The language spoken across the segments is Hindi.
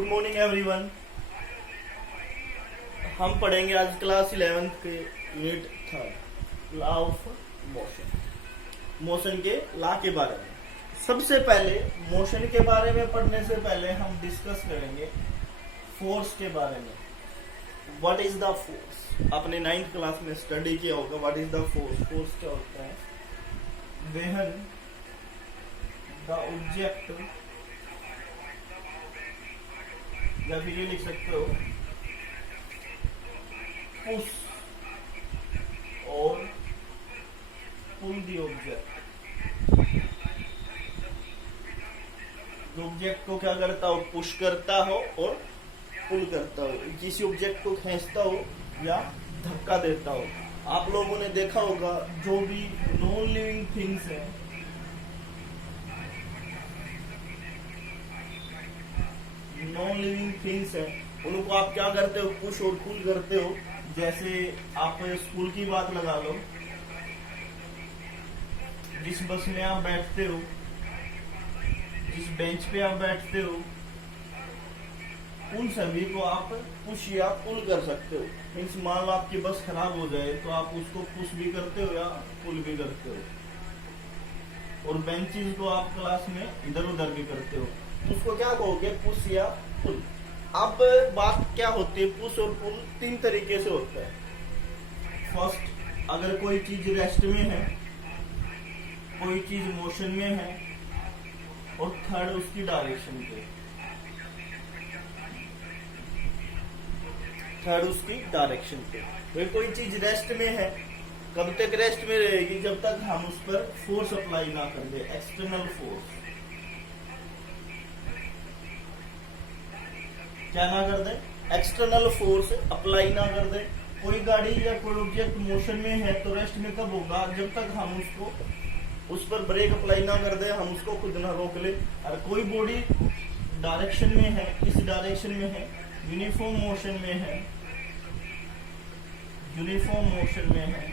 Good morning everyone. हम पढ़ेंगे आज क्लास 11th के unit 3 law of motion, motion के लॉ के बारे में। सबसे पहले मोशन के बारे में पढ़ने से पहले हम डिस्कस करेंगे फोर्स के बारे में। What is the force? आपने 9th क्लास में स्टडी किया होगा। What is the force? Force क्या होता है? वेहन द ऑब्जेक्ट, या फिर ये लिख सकते हो पुश और पुल दी ऑब्जेक्ट। ऑब्जेक्ट को क्या करता हो? पुश करता हो और पुल करता हो, किसी ऑब्जेक्ट को खींचता हो या धक्का देता हो। आप लोगों ने देखा होगा जो भी नॉन लिविंग थिंग्स है, नॉन लिविंग थिंग्स है, उनको आप क्या करते हो? पुश और पुल करते हो। जैसे आप स्कूल की बात लगा लो, जिस बस में आप बैठते हो, जिस बेंच पे आप बैठते हो, उन सभी को आप पुश या पुल कर सकते हो। मीन्स मान लो आपकी बस खराब हो जाए तो आप उसको पुश भी करते हो या पुल भी करते हो। और बेंचेस को आप क्लास में इधर उधर भी करते हो, तो उसको क्या कहोगे? पुश या पुल। अब बात क्या होती है? पुश और पुल 3 तरीके से होता है। फर्स्ट, अगर कोई चीज रेस्ट में है, कोई चीज मोशन में है, और थर्ड उसकी डायरेक्शन पे, थर्ड उसकी डायरेक्शन पे। भाई कोई चीज रेस्ट में है, कब तक रेस्ट में रहेगी? जब तक हम उस पर फोर्स अप्लाई ना कर दे, एक्सटर्नल फोर्स। क्या ना कर दे? एक्सटर्नल फोर्स अप्लाई ना कर दे। कोई गाड़ी या कोई ऑब्जेक्ट मोशन में है तो रेस्ट में कब होगा? जब तक हम उसको उस पर ब्रेक अप्लाई ना कर दे, हम उसको खुद ना रोक ले। और कोई बॉडी डायरेक्शन में है, इस डायरेक्शन में है, यूनिफॉर्म मोशन में है, यूनिफॉर्म मोशन में है,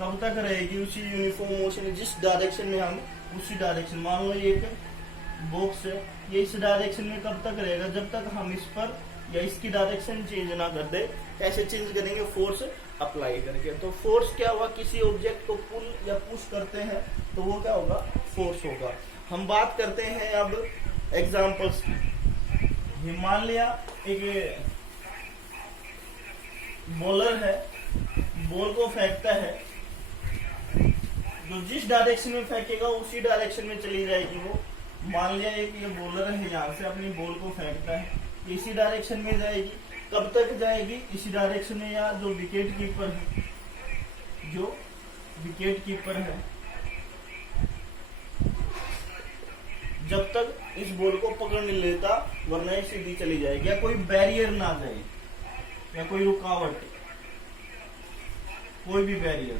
कब तक रहेगी उसी यूनिफॉर्म मोशन? जिस डायरेक्शन में हम, उसी डायरेक्शन। मान लो ये एक बॉक्स है, ये इस डायरेक्शन में कब तक रहेगा? जब तक हम इस पर या इसकी डायरेक्शन चेंज ना कर दे। कैसे चेंज करेंगे? फोर्स अप्लाई करके। तो फोर्स क्या हुआ? किसी ऑब्जेक्ट को पुल या पुश करते हैं तो वो क्या होगा? फोर्स होगा। हम बात करते हैं अब एग्जांपल्स की। मान लिया एक बॉलर है, बॉल को फेंकता है, जो जिस डायरेक्शन में फेंकेगा उसी डायरेक्शन में चली जाएगी वो। मान लिया एक ये बॉलर है, यहाँ से अपनी बॉल को फेंकता है, इसी डायरेक्शन में जाएगी। कब तक जाएगी? इसी डायरेक्शन में। या जो विकेट कीपर है, जो विकेट कीपर है, जब तक इस बॉल को पकड़ नहीं लेता, वरना ये सीधी चली जाएगी। या कोई बैरियर ना जाए, या कोई रुकावट, कोई भी बैरियर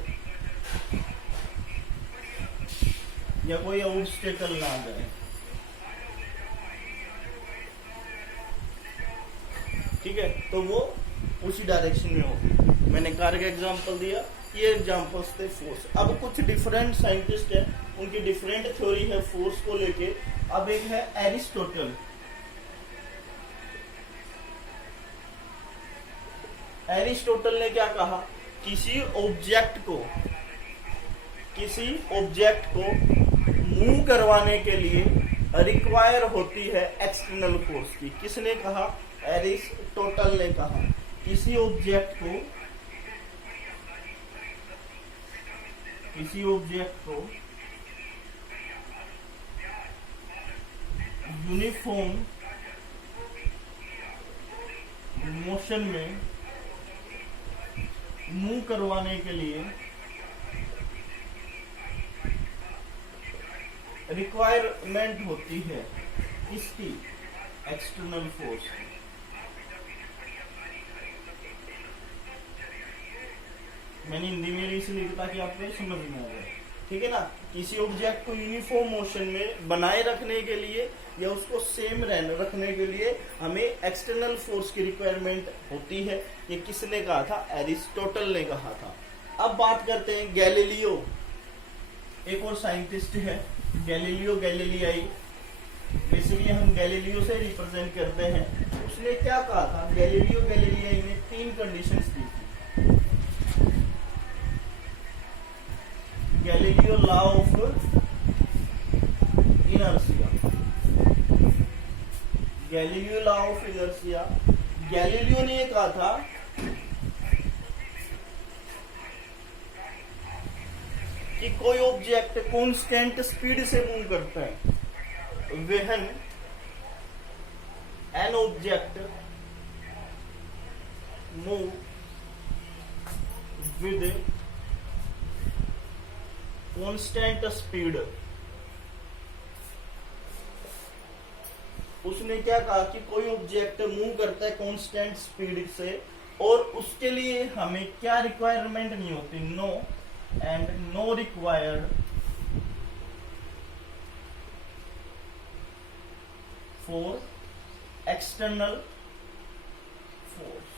या कोई ऑब्स्टेकल ना जाए। ठीक है, तो वो उसी डायरेक्शन में हो। मैंने कार का एग्जांपल दिया, ये एग्जांपल्स थे फोर्स। अब कुछ डिफरेंट साइंटिस्ट हैं, उनकी डिफरेंट थ्योरी है फोर्स को लेके। अब एक है एरिस्टोटल। एरिस्टोटल ने क्या कहा? किसी ऑब्जेक्ट को मूव करवाने के लिए रिक्वायर होती है एक्सटर्नल फोर्स की। किसने कहा? एरिस्टोटल ने कहा। किसी ऑब्जेक्ट को यूनिफॉर्म मोशन में मूव करवाने के लिए रिक्वायरमेंट होती है इसकी एक्सटर्नल फोर्स। मैंने हिंदी में इसलिए लिखा ताकि आपको समझ में आ जाए। ठीक है ना? किसी ऑब्जेक्ट को यूनिफॉर्म मोशन में बनाए रखने के लिए या उसको सेम रखने के लिए हमें एक्सटर्नल फोर्स की रिक्वायरमेंट होती है। ये किसने कहा था? एरिस्टोटल ने कहा था। अब बात करते हैं गैलीलियो। एक और साइंटिस्ट है गैलीलियो गैलीलियाई। बेसिकली हम गैलीलियो से रिप्रेजेंट करते हैं। उसने क्या कहा था, गैलीलियो गैलीलियाई ने 3 कंडीशंस दी थी। Galileo law of inertia, Galileo law of inertia, Galileo ने ये कहा था कि कोई ऑब्जेक्ट कांस्टेंट स्पीड से मूव करता है, when an object move with constant speed, उसने क्या कहा कि कोई ऑब्जेक्ट मूव करता है कांस्टेंट स्पीड से, और उसके लिए हमें क्या रिक्वायरमेंट नहीं होती, no and no required for external force.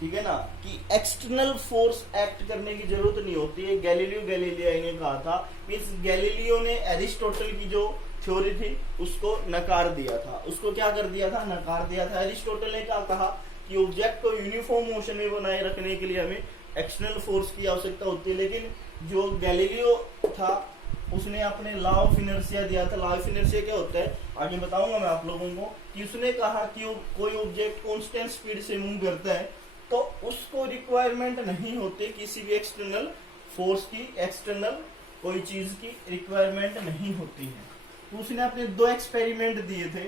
ठीक है ना, कि एक्सटर्नल फोर्स एक्ट करने की जरूरत नहीं होती है। गैलीलियो गैलीलियाई ने कहा था, मींस गैलीलियो ने एरिस्टोटल की जो थ्योरी थी उसको नकार दिया था। उसको क्या कर दिया था, नकार दिया था। एरिस्टोटल ने क्या कहा कि ऑब्जेक्ट को यूनिफॉर्म मोशन में बनाए रखने के लिए हमें एक्सटर्नल फोर्स की आवश्यकता होती है, लेकिन जो गैलीलियो था उसने अपने लॉ ऑफ इनर्शिया दिया था। लॉ ऑफ इनर्शिया क्या होता है आगे बताऊंगा मैं आप लोगों को, कि उसने कहा कि कोई ऑब्जेक्ट कांस्टेंट स्पीड से मूव करता है तो उसको रिक्वायरमेंट नहीं होती किसी भी एक्सटर्नल फोर्स की, एक्सटर्नल कोई चीज की रिक्वायरमेंट नहीं होती है। तो उसने अपने 2 एक्सपेरिमेंट दिए थे।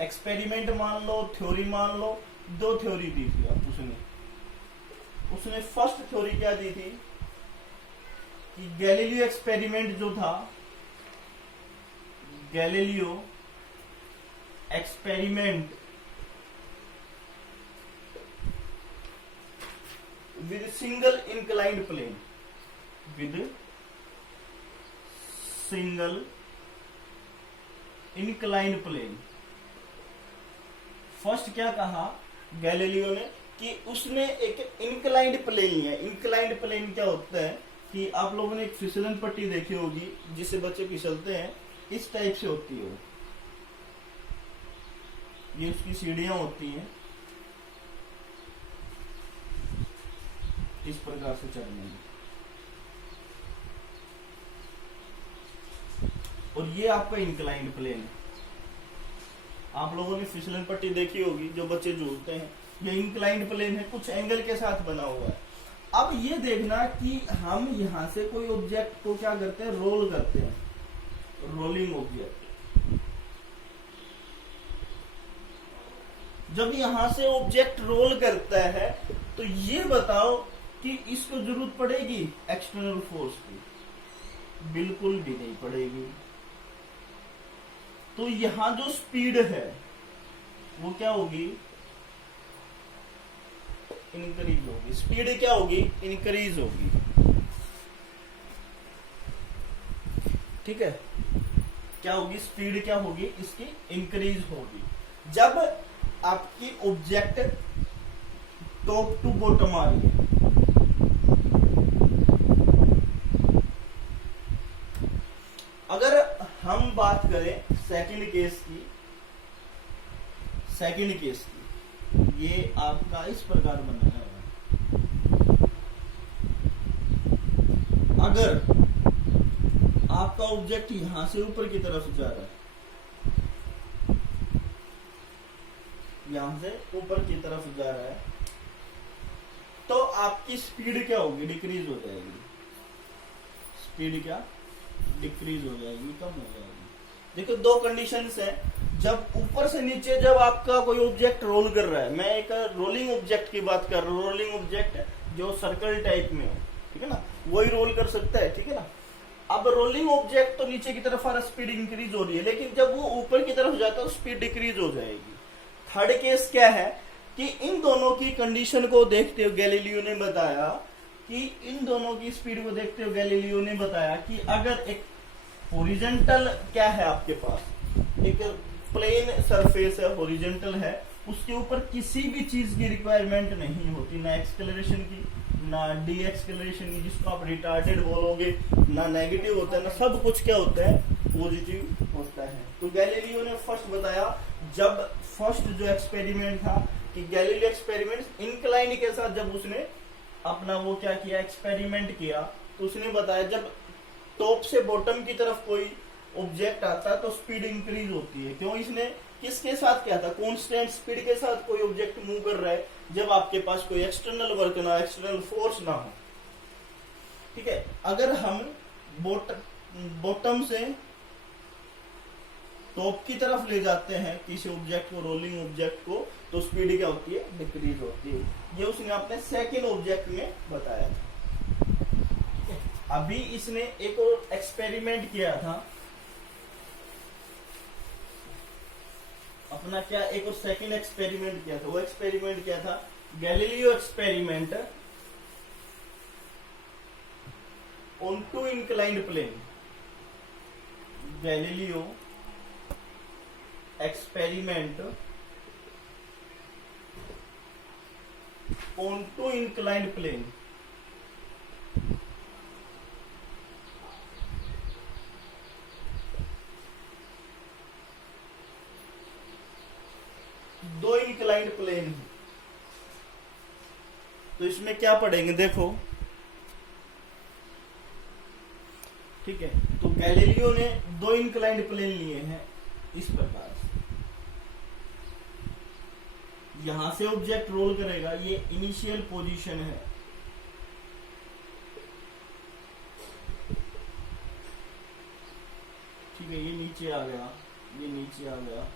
एक्सपेरिमेंट मान लो, थ्योरी मान लो, 2 थ्योरी दी थी अब उसने फर्स्ट थ्योरी क्या दी थी कि गैलीलियो एक्सपेरिमेंट जो था, Galileo experiment with single inclined plane, with single inclined plane. First क्या कहा गैलीलियो ने कि उसने एक इंक्लाइंड प्लेन लिया। इंक्लाइंड प्लेन क्या होता है कि आप लोगों ने एक फिसलन पट्टी देखी होगी जिससे बच्चे फिसलते हैं, इस टाइप से होती है वो, ये उसकी सीढ़ियां होती हैं इस प्रकार से चढ़ने में, और ये आपका इंक्लाइंड प्लेन है। आप लोगों ने फिसलन पट्टी देखी होगी जो बच्चे झूलते हैं, ये इंक्लाइंड प्लेन है, कुछ एंगल के साथ बना हुआ है। अब ये देखना कि हम यहां से कोई ऑब्जेक्ट को क्या करते हैं, रोल करते हैं, रोलिंग ऑब्जेक्ट। जब यहां से ऑब्जेक्ट रोल करता है तो ये बताओ कि इसको जरूरत पड़ेगी एक्सटर्नल फोर्स की? बिल्कुल भी नहीं पड़ेगी। तो यहां जो स्पीड है वो क्या होगी, इंक्रीज होगी। स्पीड क्या होगी, इंक्रीज होगी। ठीक है, क्या होगी, स्पीड क्या होगी इसकी, इंक्रीज होगी। जब आपकी ऑब्जेक्ट टॉप टू बॉटम आ रही है, अगर हम बात करें सेकंड केस की, ये आपका इस प्रकार बनाया हुआ है। अगर आपका ऑब्जेक्ट यहां से ऊपर की तरफ जा रहा है, यहां से ऊपर की तरफ जा रहा है, तो आपकी स्पीड क्या होगी, डिक्रीज हो जाएगी। स्पीड क्या, डिक्रीज हो जाएगी, कम हो जाएगी। देखो 2 कंडीशंस है। जब ऊपर से नीचे जब आपका कोई ऑब्जेक्ट रोल कर रहा है, मैं एक रोलिंग ऑब्जेक्ट की बात कर रहा हूँ, रोलिंग ऑब्जेक्ट जो सर्कल टाइप में हो, ठीक है ना, वही रोल कर सकता है, ठीक है ना। अब रोलिंग ऑब्जेक्ट तो नीचे की तरफ आ रहा, स्पीड इंक्रीज हो रही है, लेकिन जब वो ऊपर की तरफ जाता है स्पीड डिक्रीज हो जाएगी। थर्ड केस क्या है कि इन दोनों की कंडीशन को देखते हुए गैलीलियो ने बताया कि इन दोनों की स्पीड को देखते हुए गैलीलियो ने बताया कि अगर एक हॉरिजॉन्टल क्या है आपके पास, एक प्लेन सरफेस है, हॉरिजॉन्टल है, उसके ऊपर किसी भी चीज की रिक्वायरमेंट नहीं होती, ना एक्सेलरेशन की ना डी एक्सेलरेशन जिसको आप रिटार्डेड बोलोगे, ना नेगेटिव होता है, ना सब कुछ क्या होता है, पॉजिटिव होता है। तो गैलीलियो ने फर्स्ट बताया, जब फर्स्ट जो एक्सपेरिमेंट था कि गैलीलियो एक्सपेरिमेंट इंक्लाइन के साथ जब उसने अपना वो क्या किया, एक्सपेरिमेंट किया, तो उसने बताया जब टॉप से बॉटम की तरफ कोई ऑब्जेक्ट आता है तो स्पीड इंक्रीज होती है। क्यों? इसने किसके साथ किया था, कांस्टेंट स्पीड के साथ कोई ऑब्जेक्ट मूव कर रहा है, जब आपके पास कोई एक्सटर्नल वर्क ना, एक्सटर्नल फोर्स ना हो। ठीक है, अगर हम बॉटम से टॉप की तरफ ले जाते हैं किसी ऑब्जेक्ट को, रोलिंग ऑब्जेक्ट को, तो स्पीड क्या होती है, डिक्रीज होती है। ये उसने अपने सेकेंड ऑब्जेक्ट में बताया था। अभी इसने एक और एक्सपेरिमेंट किया था अपना, क्या एक और सेकंड एक्सपेरिमेंट किया था। वो एक्सपेरिमेंट किया था Galileo experiment on two inclined plane. Galileo experiment on two inclined plane. दो इंक्लाइंड प्लेन है, तो इसमें क्या पढ़ेंगे देखो। ठीक है, तो गैलीलियो ने दो इंक्लाइंड प्लेन लिए हैं इस प्रकार से। यहां से ऑब्जेक्ट रोल करेगा, ये इनिशियल पोजीशन है, ठीक है, ये नीचे आ गया, ये नीचे आ गया।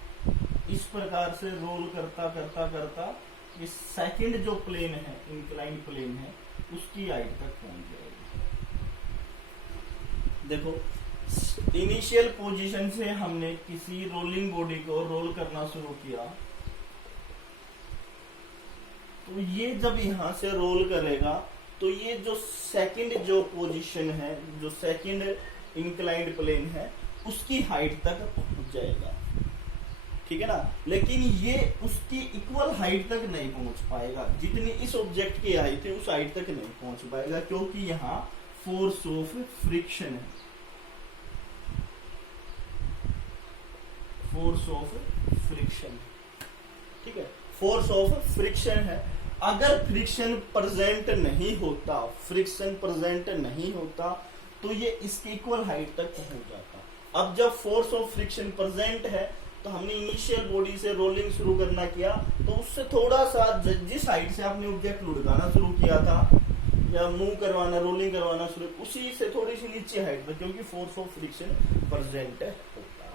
इस प्रकार से रोल करता करता करता ये सेकंड जो प्लेन है, इंक्लाइंड प्लेन है, उसकी हाइट तक पहुंच जाएगी। देखो, इनिशियल पोजीशन से हमने किसी रोलिंग बॉडी को रोल करना शुरू किया, तो ये जब यहां से रोल करेगा तो ये जो सेकंड जो पोजीशन है, जो सेकंड इंक्लाइंड प्लेन है, उसकी हाइट तक पहुंच जाएगा। ठीक है ना, लेकिन ये उसकी इक्वल हाइट तक नहीं पहुंच पाएगा। जितनी इस ऑब्जेक्ट की हाइट है उस हाइट तक नहीं पहुंच पाएगा, क्योंकि यहाँ फोर्स ऑफ फ्रिक्शन है, फोर्स ऑफ फ्रिक्शन। ठीक है, फोर्स ऑफ फ्रिक्शन है। अगर फ्रिक्शन प्रेजेंट नहीं होता, फ्रिक्शन प्रेजेंट नहीं होता, तो ये इसकी इक्वल हाइट तक पहुंच जाता। अब जब फोर्स ऑफ फ्रिक्शन प्रेजेंट है, तो हमने इनिशियल बॉडी से रोलिंग शुरू करना किया, तो उससे थोड़ा सा जिस हाइट से आपने ऑब्जेक्ट लुढ़काना शुरू किया था या मूव करवाना, रोलिंग करवाना शुरू, उसी से थोड़ी सी नीचे हाइट पर, क्योंकि फोर्स ऑफ फ्रिक्शन प्रेजेंट होता है।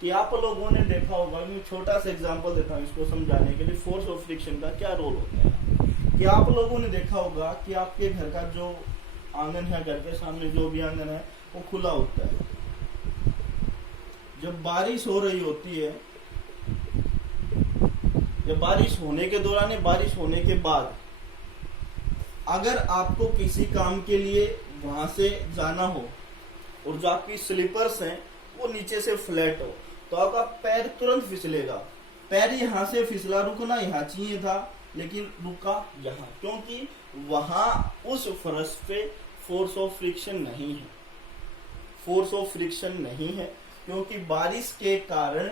कि आप लोगों ने देखा होगा, मैं छोटा सा एग्जांपल देता हूँ इसको समझाने के लिए, फोर्स ऑफ फ्रिक्शन का क्या रोल होता है। कि आप लोगों ने देखा होगा कि आपके घर का जो आंगन है, घर के सामने जो भी आंगन है, वो खुला होता है। जब बारिश हो रही होती है, या बारिश होने के दौरान या बारिश होने के बाद, अगर आपको किसी काम के लिए वहां से जाना हो और जो आपकी स्लीपर्स हैं वो नीचे से फ्लैट हो, तो आपका पैर तुरंत फिसलेगा। पैर यहां से फिसला, रुकना यहाँ चाहिए था, लेकिन रुका यहाँ, क्योंकि वहां उस फर्श पे फोर्स ऑफ फ्रिक्शन नहीं है, फोर्स ऑफ फ्रिक्शन नहीं है। क्योंकि बारिश के कारण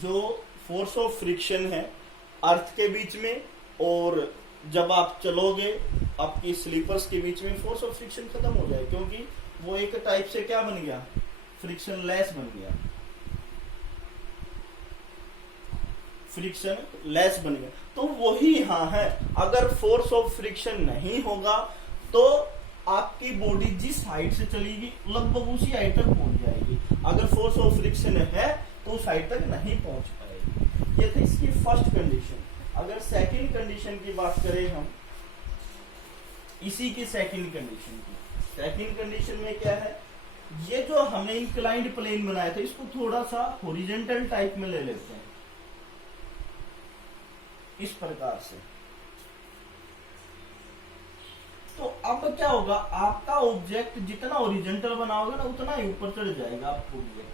जो फोर्स ऑफ फ्रिक्शन है अर्थ के बीच में, और जब आप चलोगे आपकी स्लीपर्स के बीच में फोर्स ऑफ फ्रिक्शन खत्म हो जाए, क्योंकि वो एक टाइप से क्या बन गया, फ्रिक्शन लेस बन गया, फ्रिक्शन लेस बन गया। तो वही यहाँ है, अगर फोर्स ऑफ फ्रिक्शन नहीं होगा तो आपकी बॉडी जिस हाइट से चलेगी लगभग उसी हाइट तक पहुंच जाएगी। अगर फोर्स ऑफ फ्रिक्शन है तो उस हाइट तक नहीं पहुंच पाएगी। ये था इसकी फर्स्ट कंडीशन। अगर सेकंड कंडीशन की बात करें हम, इसी की सेकंड कंडीशन की, सेकंड कंडीशन में क्या है, ये जो हमने इंक्लाइंड प्लेन बनाया था इसको थोड़ा सा हॉरिजॉन्टल टाइप में ले लेते हैं, इस प्रकार से। तो अब क्या होगा, आपका ऑब्जेक्ट जितना हॉरिजॉन्टल बनाओगे ना उतना ही ऊपर चढ़ जाएगा आपका ऑब्जेक्ट,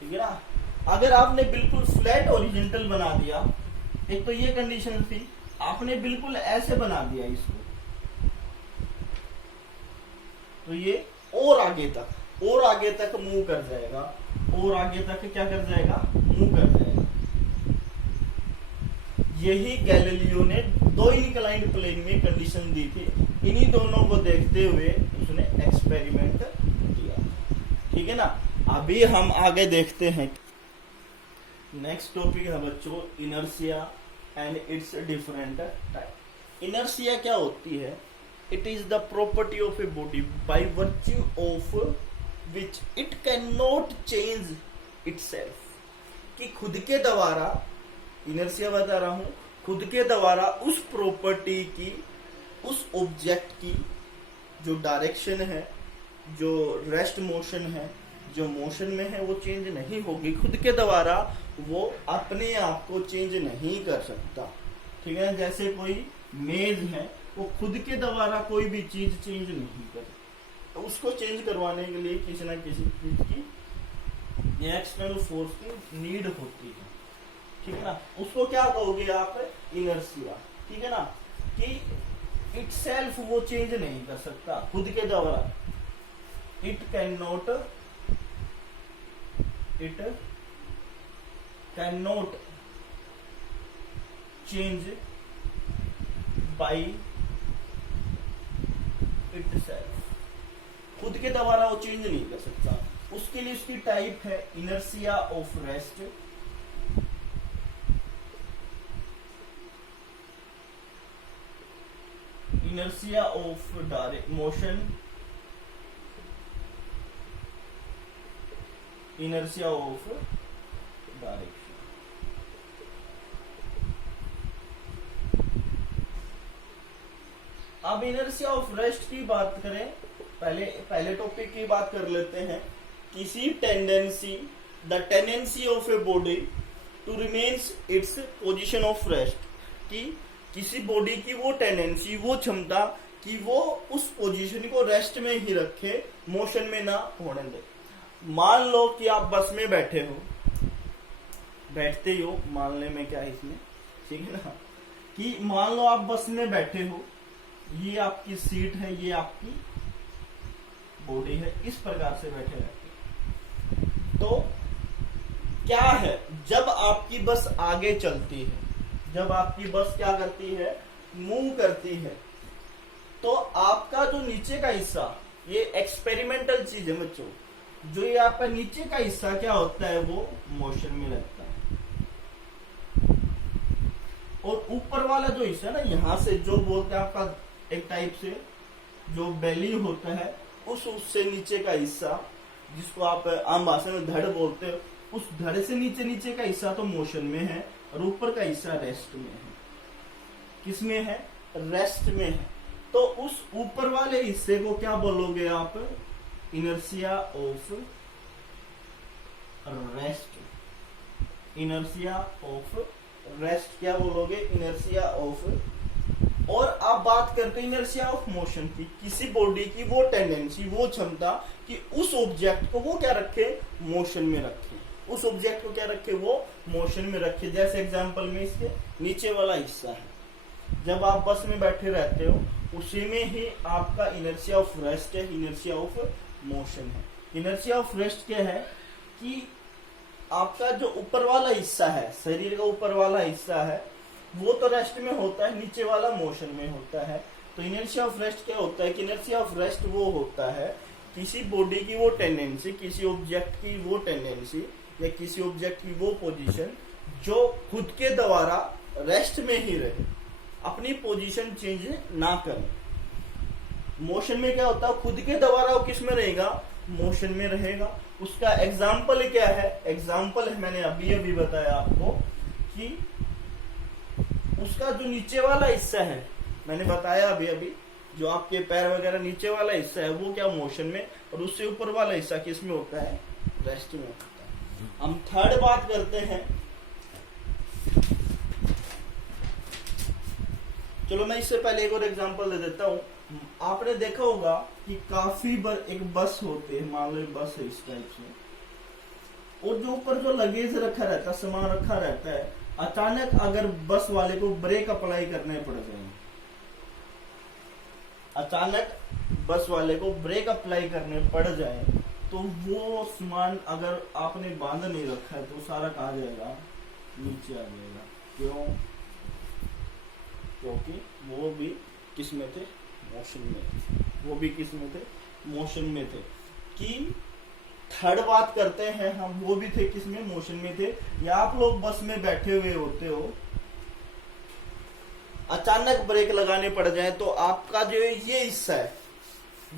ठीक है ना। अगर आपने बिल्कुल फ्लैट हॉरिजॉन्टल बना दिया, एक तो ये कंडीशन थी, आपने बिल्कुल ऐसे बना दिया इसको, तो ये और आगे तक मूव कर जाएगा, और आगे तक क्या कर जाएगा, मूव कर जाएगा। यही गैलीलियो ने दो इंक्लाइंड प्लेन में कंडीशन दी थी, इन्हीं दोनों को देखते हुए उसने एक्सपेरिमेंट किया। ठीक है ना। अभी हम आगे देखते हैं। नेक्स्ट टॉपिक है बच्चों inertia and it's different type. Inertia क्या होती है? It is the property of a body by virtue of which it can not change itself. कि खुद के द्वारा, इनर्शिया बता रहा हूं, खुद के द्वारा उस प्रॉपर्टी की, उस ऑब्जेक्ट की जो डायरेक्शन है, जो रेस्ट मोशन है, जो मोशन में है, वो चेंज नहीं होगी। खुद के द्वारा वो अपने आप को चेंज नहीं कर सकता। ठीक है। जैसे कोई मेज है, वो खुद के द्वारा कोई भी चीज चेंज नहीं कर, तो उसको चेंज करवाने के लिए किसी ना किसी चीज की एक्सटर्नल फोर्स की नीड होती है। ठीक है ना। उसको क्या कहोगे आप? इनर्शिया। ठीक है ना। कि इट सेल्फ वो चेंज नहीं कर सकता खुद के द्वारा। It can not change by it self. खुद के द्वारा वो चेंज नहीं कर सकता। उसके लिए उसकी टाइप है inertia of rest, inertia of direct motion, inertia of direction. अब इनर्शिया ऑफ रेस्ट की बात करें, पहले टॉपिक की बात कर लेते हैं। किसी tendency, the tendency of a body to remains its position of rest. कि किसी बॉडी की वो टेंडेंसी, वो क्षमता कि वो उस पोजीशन को रेस्ट में ही रखे, मोशन में ना होने दे। मान लो कि आप बस में बैठे हो, बैठते ही हो, मानने में क्या है इसमें, ठीक है ना। कि मान लो आप बस में बैठे हो, ये आपकी सीट है, ये आपकी बॉडी है, इस प्रकार से बैठे रहते। तो क्या है, जब आपकी बस आगे चलती है, जब आपकी बस क्या करती है, मूव करती है, तो आपका जो नीचे का हिस्सा, ये एक्सपेरिमेंटल चीज है बच्चों, जो ये आपका नीचे का हिस्सा क्या होता है, वो मोशन में रहता है। और ऊपर वाला जो हिस्सा ना, यहां से जो बोलते हैं आपका एक टाइप से जो बेली होता है, उससे नीचे का हिस्सा, जिसको आप आम भाषा में धड़ बोलते हो, उस धड़ से नीचे का हिस्सा तो मोशन में है, और ऊपर का हिस्सा रेस्ट में है। किसमें है? रेस्ट में है। तो उस ऊपर वाले हिस्से को क्या बोलोगे आप? Inertia of rest. Inertia of rest क्या बोलोगे? Inertia of. और आप बात करते हैं इनर्शिया ऑफ मोशन की, किसी बॉडी की वो टेंडेंसी, वो क्षमता कि उस ऑब्जेक्ट को वो क्या रखे, मोशन में रखे। उस ऑब्जेक्ट को क्या रखे, वो मोशन में रखे। जैसे एग्जांपल में इसके नीचे वाला हिस्सा है, जब आप बस में बैठे रहते हो, उसी में ही आपका इनर्शिया ऑफ रेस्ट है, इनर्शिया ऑफ मोशन है। इनर्शिया ऑफ रेस्ट क्या है कि आपका जो ऊपर वाला हिस्सा है, शरीर का ऊपर वाला हिस्सा है, वो तो रेस्ट में होता है, नीचे वाला मोशन में होता है। तो इनर्शिया ऑफ रेस्ट क्या होता है कि इनर्शिया ऑफ रेस्ट वो होता है किसी बॉडी की वो टेंडेंसी, किसी ऑब्जेक्ट की वो टेंडेंसी, या किसी ऑब्जेक्ट की वो पोजीशन जो खुद के द्वारा रेस्ट में ही रहे, अपनी पोजीशन चेंज ना करे। मोशन में क्या होता है, खुद के द्वारा वो किस में रहेगा, मोशन में रहेगा। उसका एग्जाम्पल क्या है? एग्जाम्पल है, मैंने अभी बताया आपको कि उसका जो नीचे वाला हिस्सा है, मैंने बताया अभी जो आपके पैर वगैरह नीचे वाला हिस्सा है, वो क्या मोशन में, और उससे ऊपर वाला हिस्सा किस में होता है, रेस्ट में होता है। हम थर्ड बात करते हैं। चलो मैं इससे पहले एक और एग्जांपल दे देता हूँ। आपने देखा होगा कि काफी बार एक बस होती है, मान लो बस है इस टाइप से, और जो ऊपर जो लगेज रखा रहता है, सामान रखा रहता है, अचानक अगर बस वाले को ब्रेक अप्लाई करने पड़ जाए, अचानक बस वाले को ब्रेक अप्लाई करने पड़ जाए, तो वो सामान अगर आपने बांध नहीं रखा है तो सारा कहाँ जाएगा, नीचे आ जाएगा। क्यों? क्योंकि वो भी किस में थे, मोशन में थे। वो भी किस में थे, मोशन में थे। कि थर्ड बात करते हैं हम, वो भी थे किस में, मोशन में थे। या आप लोग बस में बैठे हुए होते हो, अचानक ब्रेक लगाने पड़ जाए तो आपका जो ये हिस्सा है,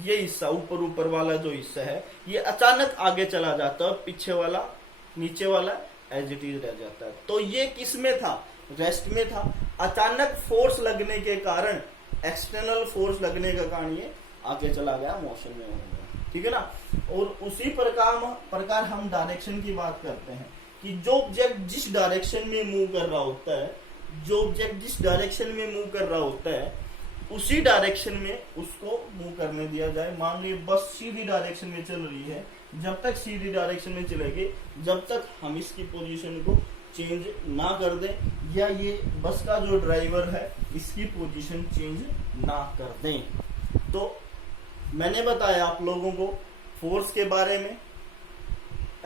ये हिस्सा ऊपर वाला जो हिस्सा है, ये अचानक आगे चला जाता है, पीछे वाला, नीचे वाला एज इट इज रह जाता है। तो ये किस में था, रेस्ट में था। अचानक फोर्स लगने के कारण, एक्सटर्नल फोर्स लगने के कारण ये आगे चला गया, मोशन में हो गया। ठीक है ना। और उसी प्रकार हम डायरेक्शन की बात करते हैं कि जो ऑब्जेक्ट जिस डायरेक्शन में मूव कर रहा होता है, जो ऑब्जेक्ट जिस डायरेक्शन में मूव कर रहा होता है, उसी डायरेक्शन में उसको मूव करने दिया जाए। मान लीजिए बस सीधी डायरेक्शन में चल रही है, जब तक सीधी डायरेक्शन में चलेगी, जब तक हम इसकी पोजीशन को चेंज ना कर दें, या ये बस का जो ड्राइवर है इसकी पोजीशन चेंज ना कर दें। तो मैंने बताया आप लोगों को फोर्स के बारे में,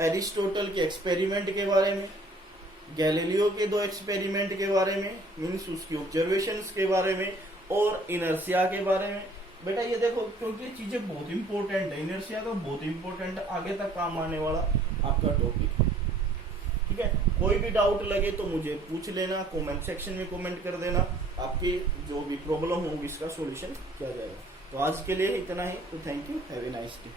एरिस्टोटल के एक्सपेरिमेंट के बारे में, गैलीलियो के 2 एक्सपेरिमेंट के बारे में, मीन्स उसकी ऑब्जर्वेशंस के बारे में, और इनर्शिया के बारे में। बेटा ये देखो, क्योंकि चीजें बहुत इंपॉर्टेंट है, इनर्शिया तो बहुत इंपॉर्टेंट है, आगे तक काम आने वाला आपका टॉपिक। ठीक है। कोई भी डाउट लगे तो मुझे पूछ लेना, कमेंट सेक्शन में कमेंट कर देना, आपकी जो भी प्रॉब्लम होगी इसका सॉल्यूशन किया जाएगा। तो आज के लिए इतना ही। तो thank you, have a nice day.